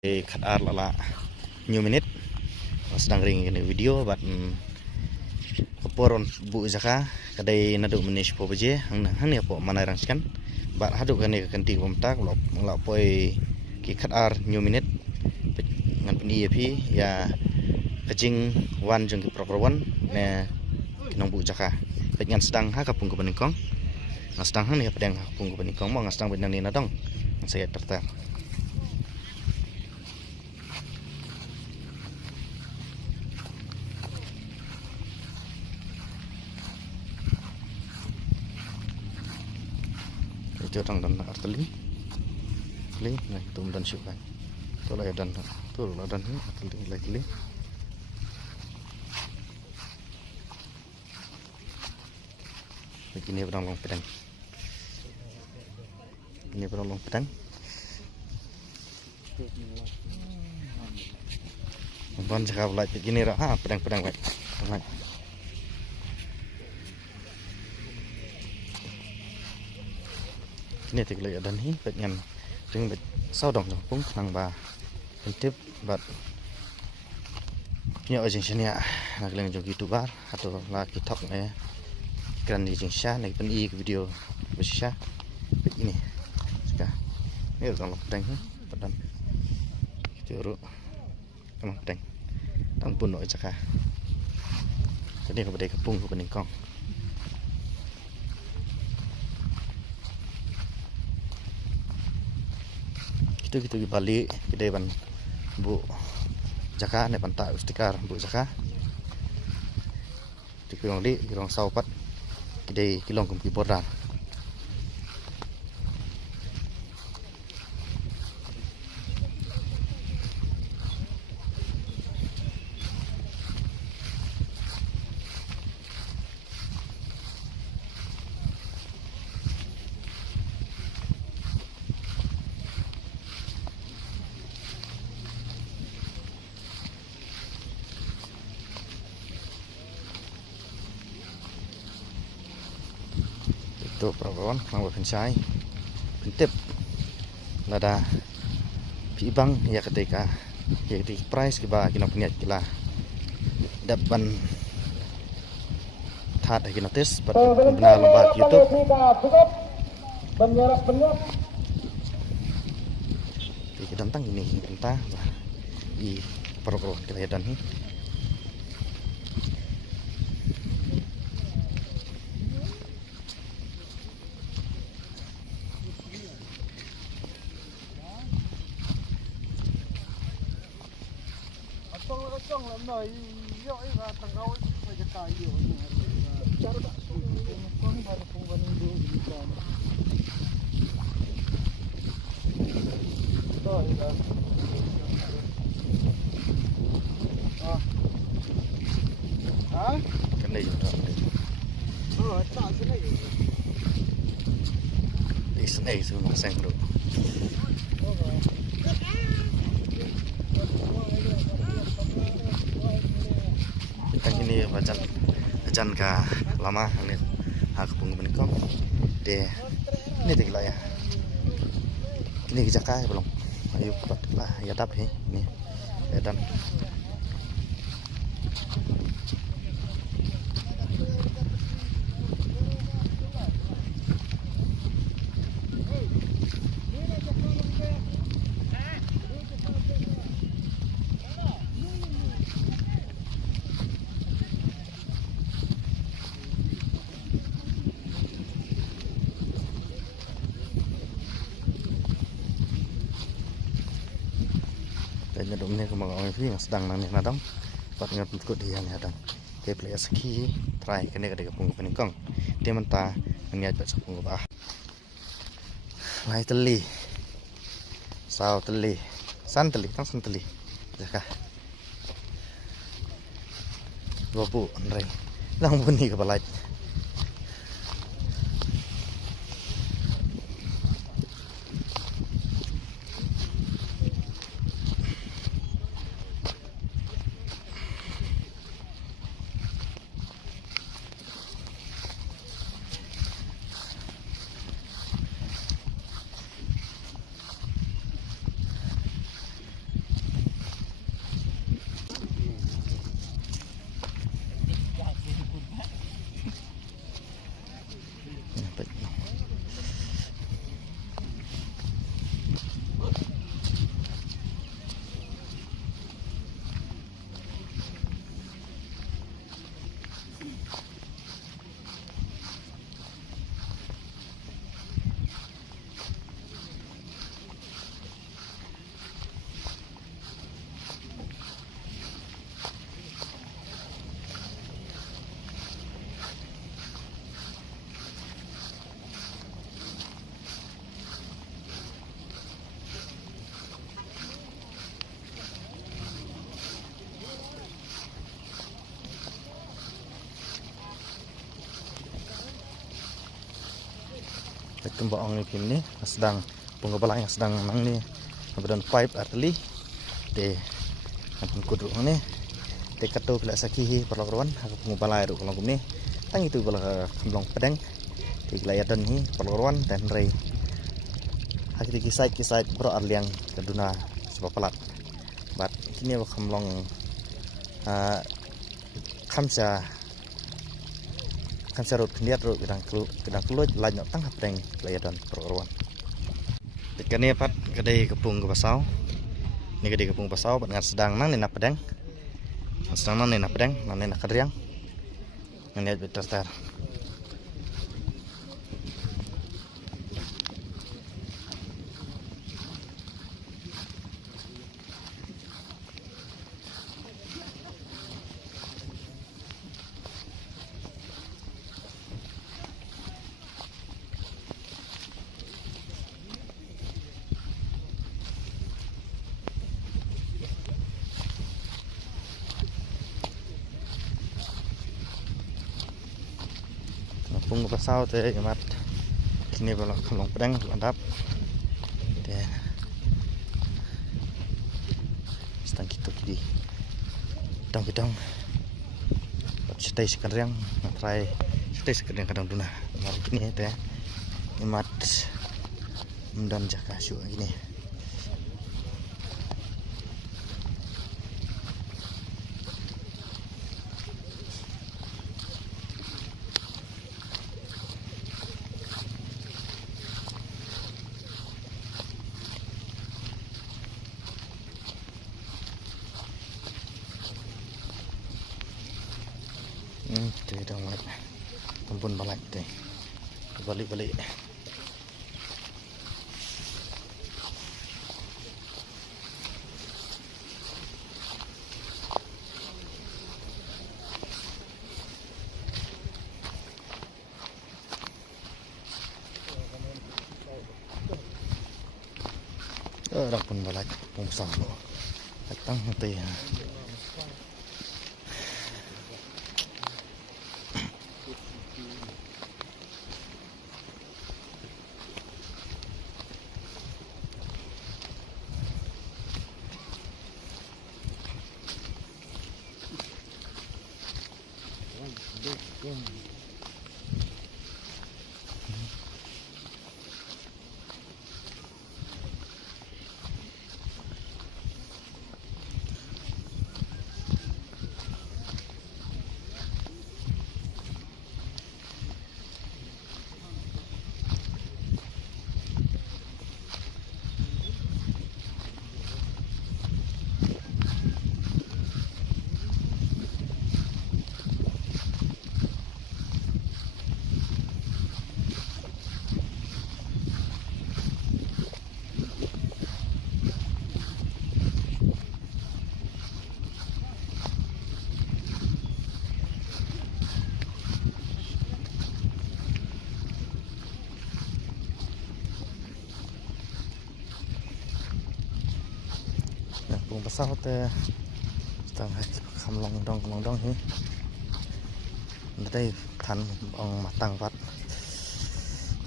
Kadar lala new minute sedang ring ini video bat keporon bu jaka kadai nadu menish po beje hang ya po mana rangskan bat haduk kan kanti komtak lok poi ki kadar new minute ngan pendi pi ya kajing wan jeng ki properwan ne kinong bu jaka bet ngan sedang ha kapung ke peningkong ngan sedang hang ya pedang kapung ke peningkong mo ngan sedang benang ni nadong saya tertar. Jorang dan arteli, nah itu dan syukai, tu lah dan ni arteli lagi. Begini berang long pedang, ini berang long pedang. Bukan cakap like begini rah, pedang like. Ini tiga dan hi bagian ring sau dong pun nang ba tip bat punya ojeng sini ya nak leng jong youtuber atau lah kitok keren di jeng sha nak pen i video bersha begini sudah ini udah pedang pedang juru emang pedang tang pun no jaka jadi kepada kepung ke peningkong. Gitu balik kita ban bu jaka ne pantai ustikar bu jaka di kilong di kilong saupat kita kilong kumpi bordan itu perempuan nang berpencai pentip lada pibang ya ketika price kiba kina punya kila dapat thad kina tes benar lomba YouTube kita tentang ini entah i perlu kita dan Trong lắm rồi dõi và thằng gấu phải cái tài nhiều cháu đã con vào không vào đường gì cả rồi là hả cái này rồi chọn cái này đi sân này xuống nó sang được ini ajan ka lama ini aku pun menikam de ini tiga ya ini jaka belum ayo pat lah ya tapi ini dan nyedom ni kemang orang itu yang sedang nang ni nadang pat ngat ikut dia ni hadang ke play ski try kene kada kapung peningkong dia menta ngiat bat sapung ba lai teli sao teli san teli tang san teli jaka gobu nrei lang buni ka balai Kembang ni pim ni sedang pengobalan yang sedang nang ni kemudian pipe arteli de ampun kuduk ni de kato pula sakihi perlakuan aku pengobalan ru kalau ni tang itu kalau kembang pedang di gelayadan ni perlakuan dan rei hakiki kisai bro arliang keduna sebab pelat bat kini aku kembang kamsa rut lihat rut kedang keluar lanjut tang pedang gelayadan perlakuan ikan ni pat kedai kepung Kepasau. Ni kedai kepung Kepasau dengan sedang nang ni nak pedang. Sedang nang ni nak pedang, nang ni nak kadriang. Nang ni betar-tar. Kepung Kepasau tu mat kini kalau kembang pedang mantap dia sedang kita di bidang cetai sekarang try cetai sekarang kadang duna mari kini teh mat dan jaga syuk gini Jadi dah mulai tempun balik deh balik dah pun balik pungsang lo datang nanti ya. Kepung Kepasau teh sedang kamlong dong ni đây thành ông mặt tăng vật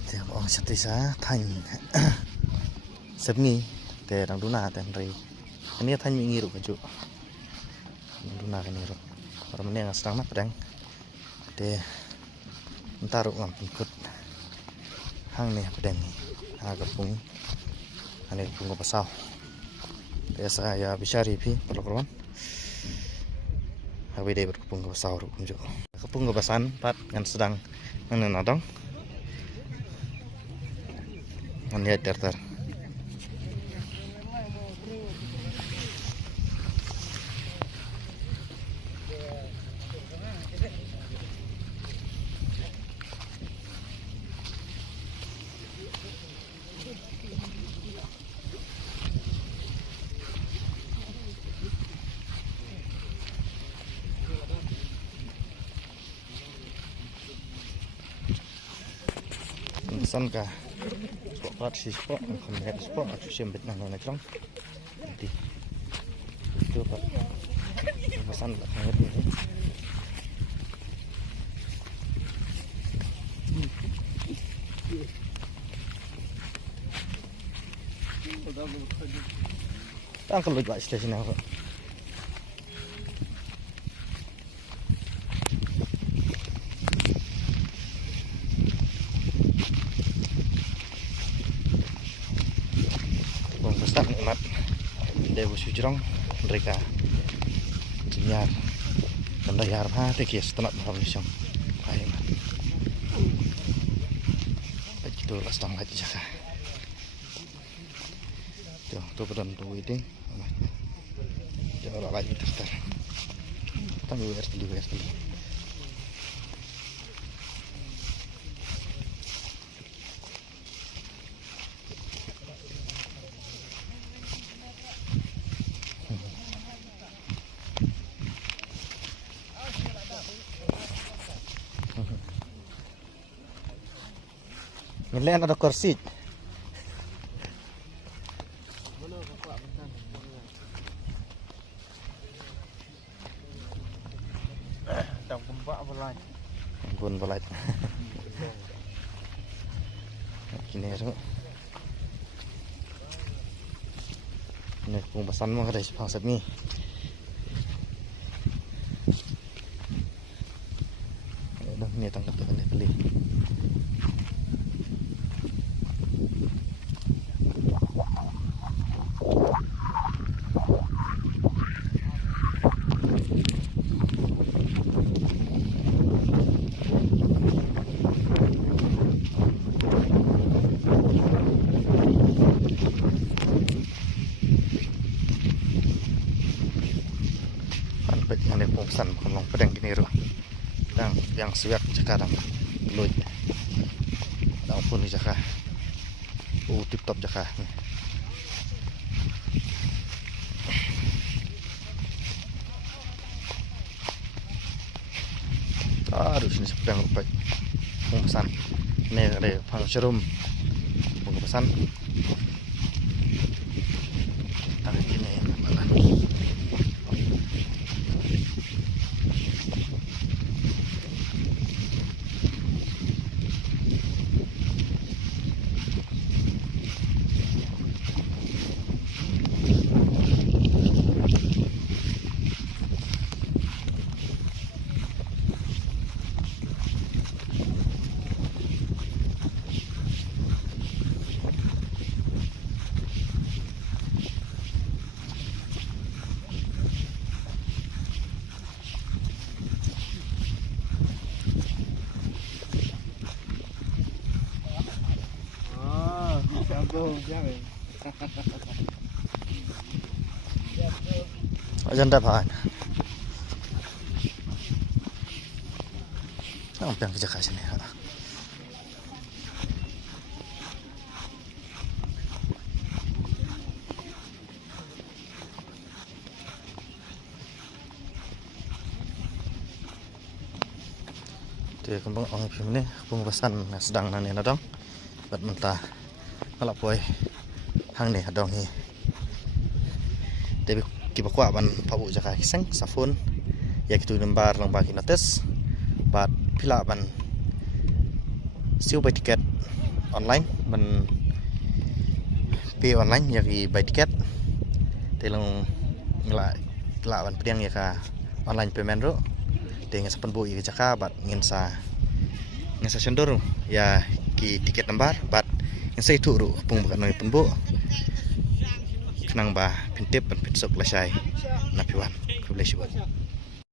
thì ông sẽ thấy giá thành sớm nghi để đang đun nà để rồi anh ấy thành nghi rồi cái chỗ đun nà cái này rồi orang mana yang sedang nak pedang để taruh ngam ikut hang ni pedang ni kepung ane kepung Kepasau để saya bisa review perlakuan habis dia berkepung Kepasau kunjuk kepung Kepasan pat yang sedang menenadong melihat terter pesan kah spot si spot kemudian spot aku sembet nang nang trong nanti itu pak pesan banget ini Angkel lu sini aku. Bung besar nikmat. Dewa sujrong mereka jenyar dan dayar ha tekis tenak dalam nisong. Hai mat. Begitu lah stang lagi jaga. Tuh pedan tuh itu. Jangan lagi terus. Tangguh air dulu. Ngelain ada kursi. Bun balai. Kini tu. Ini pun pesan mah kada sepang ni. Dah ni tangkap tu kena beli. Yang ada pesan kalau pedang gini ru, dan yang siap sekarang luj, dan pun ni jaka, tip top jaka. Aduh sini sedang lupa pesan, ni ada pangserum, pesan. Tapi ini mana? Ajan dapat. Apa yang kerja kat sini? Dia kembang orang film ni pengubasan sedang nani nadong, buat mentah ngalap boy hang ni adong ni. Tapi kita kuat ban pabu jaka kiseng safun, ya kita lembar kinates, buat pila ban siu buy tiket online, ban pay online ya ki buy tiket, telung ngelak ban pediang ya ka online payment ro. Dengan sepen bu ya jaka bat ngin sa sendur ya ki tiket lembar bat ngin sa itu ru pung bakat noi pun bu kenang ba pintip ban pitsok lasai napiwan kublai sibat.